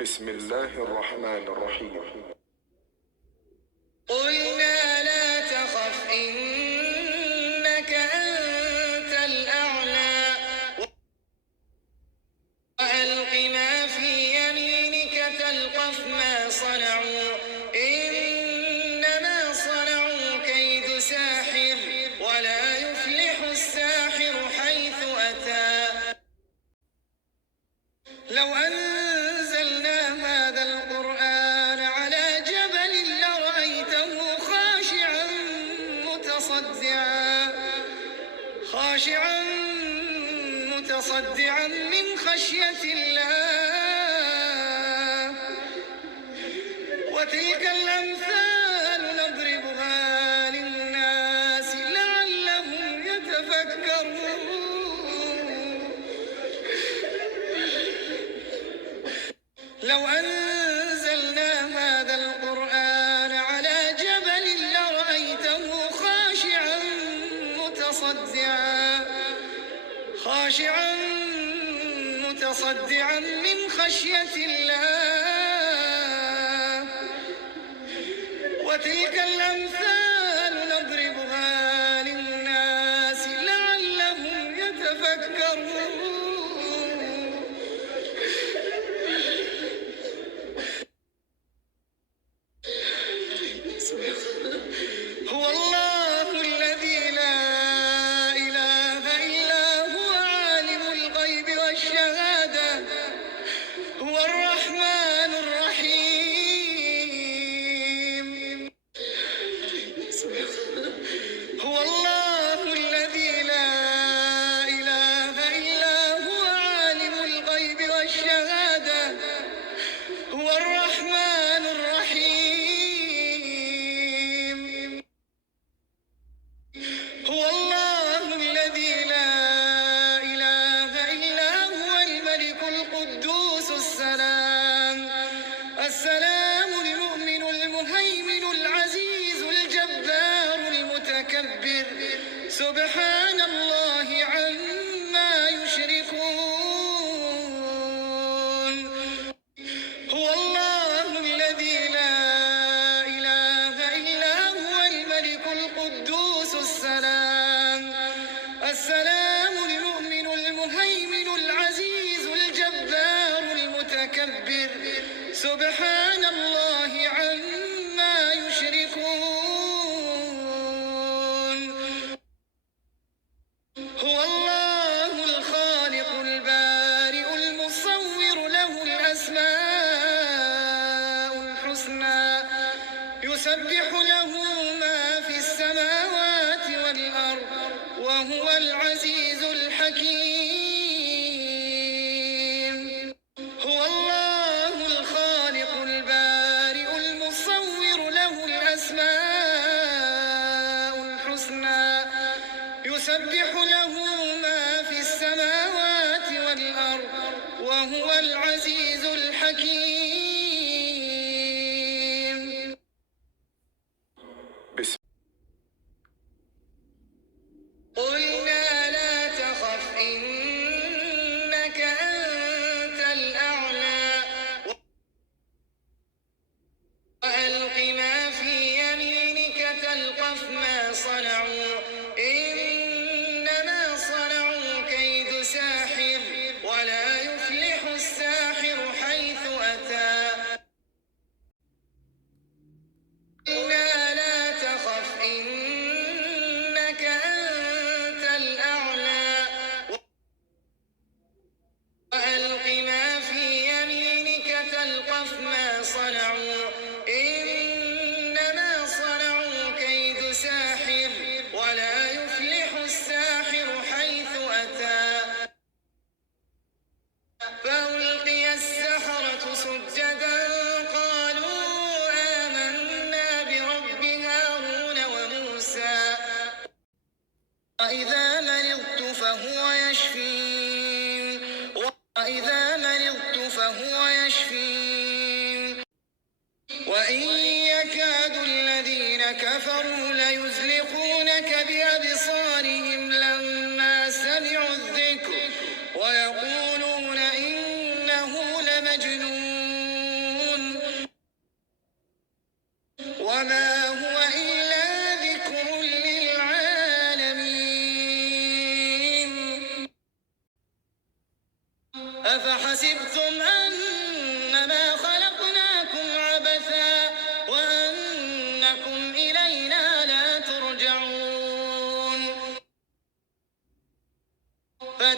بسم الله الرحمن الرحيم. قلنا لا تخف إنك أنت الأعلى وألق ما في يمينك تلقف ما صنعوا إنما صنعوا كيد ساحر ولا يفلح الساحر حيث أتى. لو أنزلنا هذا القرآن على جبل لرأيته خاشعا متصدعا من خشية الله. وتلك الأمثال نضربها للناس لعلهم يتفكرون. لو أنزلنا هذا القرآن على جبل لرأيته خاشعا متصدعا من خشية الله. وتلك الأمثال نضربها للناس لعلهم يتفكرون. هو الله الذي لا إله إلا هو عالم الغيب والشهادة هو الرحمن الرحيم. هو الله الذي لا إله إلا هو عالم الغيب والشهادة هو الرحمن الرحيم. هو الله الذي لا إله إلا هو الملك القدوس السلام المؤمن المهيمن العزيز الجبار المتكبر سبحان الله عما يشركون. هو الله الذي لا إله إلا هو الملك القدوس السلام المؤمن المهيمن العزيز الجبار المتكبر سبحان الله عما يشركون. هو الله الخالق البارئ المصور له الأسماء الحسنى يسبح له ما في السماوات والأرض وهو العزيز الحكيم. هو الله الخالق البارئ المصور له الأسماء الحسنى يسبح له ما في السماوات والأرض وهو العزيز الحكيم. قلنا لا تخف إنك أنت الأعلى وألق ما في يمينك تلقف ما صنعوا إنما صنعوا كيد ساحر ولا يفلح الساحر حيث أتى. قلنا لا تخف إنك أنت الأعلى وألق ما في يمينك تلقف ما صنعوا إنما صنعوا كيد ساحر ولا يفلح الساحر حيث أتى. فألقي السحرة سجدا قالوا آمنا برب هارون وموسى وإذا مرضت فهو يشفين وإن يكاد الذين كفروا ليزلقونك بأبصارهم لما سمعوا الذكر ويقولون إنه لمجنون.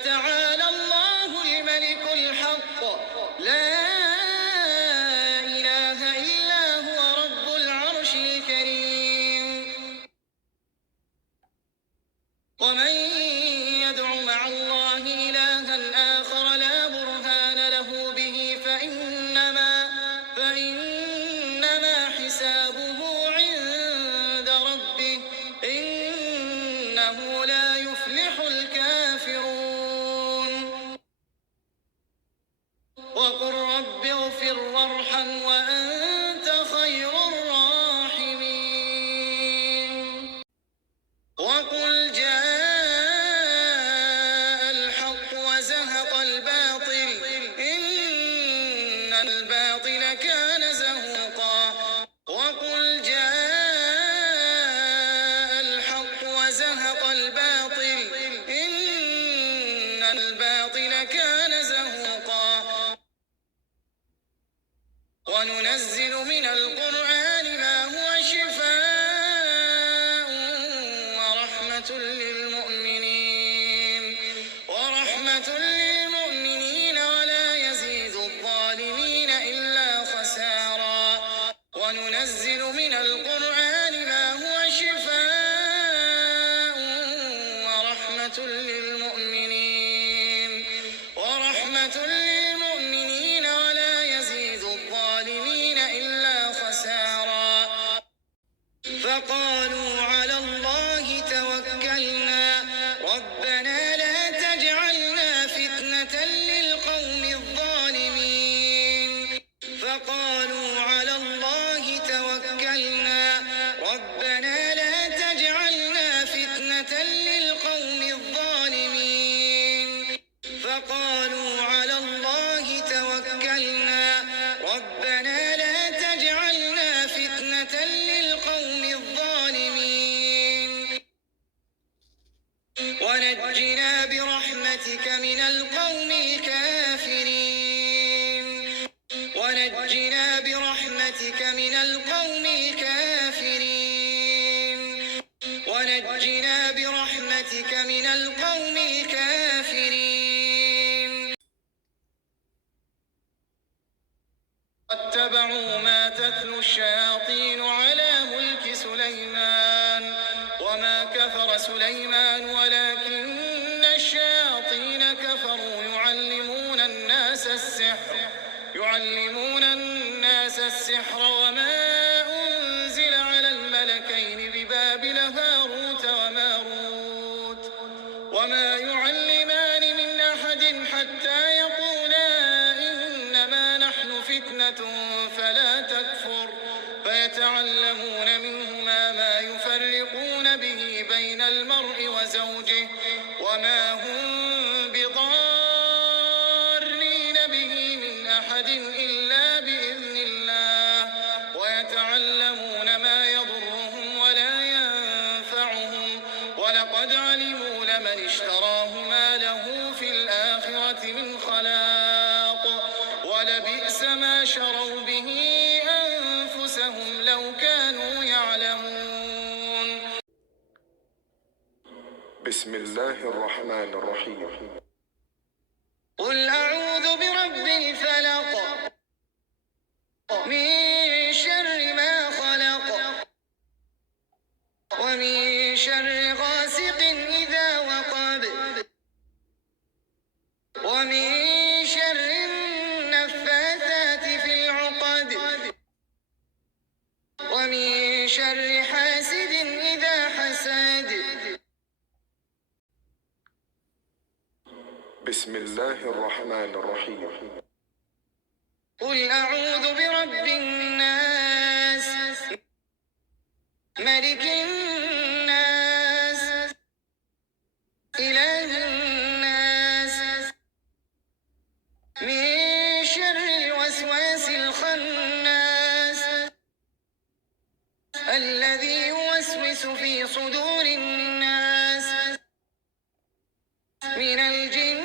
فتعالى الله الملك الحق لا إله إلا هو رب العرش الكريم. ومن يدع مع الله إلها آخر لا برهان له به فإنما حسابه عند ربه إنه لا يفلح الكافرون. وقل رب اغفر وارحم وأنت خير الراحمين. وقل جاء الحق وزهق الباطل إن الباطل كان زهوقا. وقل جاء الحق وزهق الباطل إن الباطل كان زهوقا. وننزل من القرآن ما هو شفاء ورحمة للمؤمنين ولا يزيد الظالمين إلا خسارا. وننزل من القرآن ما هو شفاء ورحمة للمؤمنين ولا يزيد الظالمين إلا خسارا. فقالوا على الله توكلنا ربنا لا تجعلنا فتنة للقوم الظالمين. فقالوا على الله توكلنا ربنا لا تجعلنا فتنة للقوم الظالمين. فقالوا على الله توكلنا ربنا لا تجعلنا فتنة للقوم الظالمين ونجنا برحمتك من القوم الكافرين. ونجنا برحمتك من القوم الكافرين. ونجنا برحمتك من القوم الكافرين. واتبعوا ما تتلو الشياطين على ملك سليمان وما كفر سليمان ولكن الشياطين كفروا يعلمون الناس السحر وما أنزل على الملكين ببابل هاروت وماروت وما يعلمان من أحد حتى يقولا إنما نحن فتنة فلا تكفر فيتعلمون منهما ما يفرقون به بين المرء وزوجه وما هم بضارين به من أحد إلا بإذن الله ويتعلمون ما يضرهم ولا ينفعهم ولقد علموا لمن اشتراه ما له في الآخرة من خلاق ولبئس ما شروا به أنفسهم لو كانوا يعلمون. بسم الله الرحمن الرحيم. قل أعوذ برب الفلق من شر ما خلق ومن شر غاسق إذا وقب ومن شر النفاثات في العقد ومن شر حاسد إذا حسد. بسم الله الرحمن الرحيم. قل أعوذ برب الناس ملك الناس إله الناس من شر الوسواس الخناس الذي يوسوس في صدور الناس من الجن